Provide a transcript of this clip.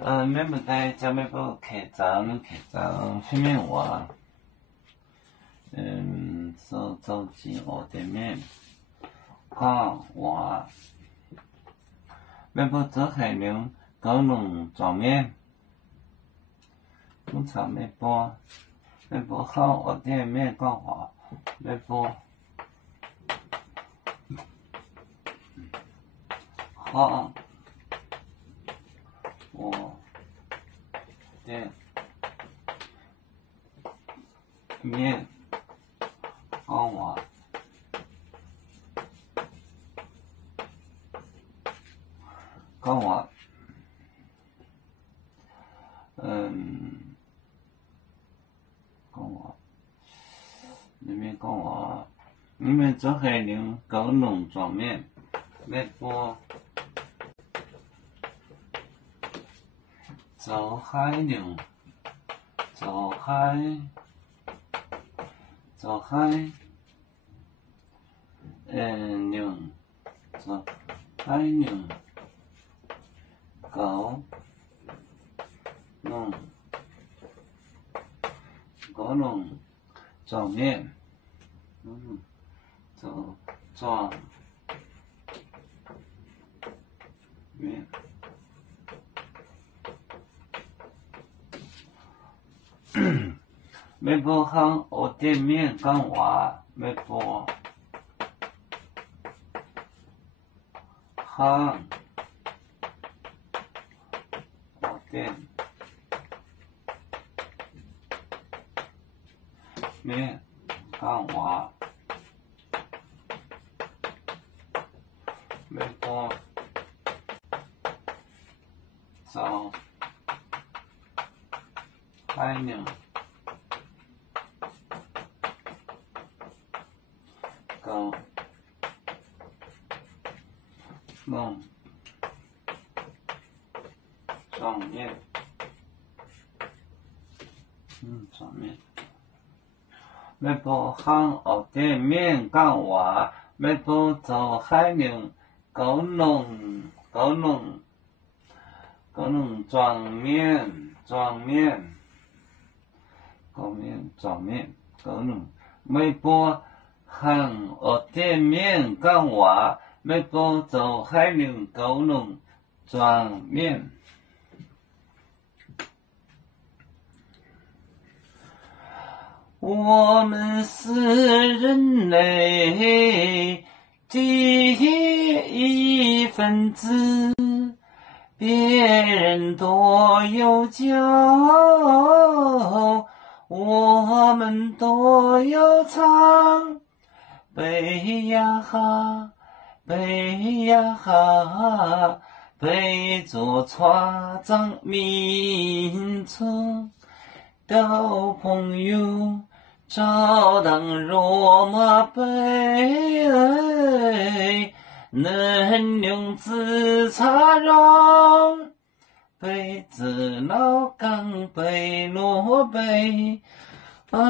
免不在这边不客栈phía面话，所走之我的面，讲话，免不做海牛高浓状面，通常免不好我的面讲话，免不好。我的面讲话，讲话，讲话，里面讲话，里面做海牛高浓状面，面波。做海牛，做海牛，做海牛，高浓状面，做状面。没不行，我店面讲话没不行，我店面讲话没不走海牛。高浓状面，状面。没不行，我的面讲话，没不做海牛，高浓状面，高浓，没不行，我的面讲话，没不做海牛，高浓状面。我们是人类第一分子，别人多有酒，我们多有唱。背呀哈，背呀哈，背着船长民族，交朋友。照当罗马杯，能用自茶容，杯子老钢杯诺杯，啊。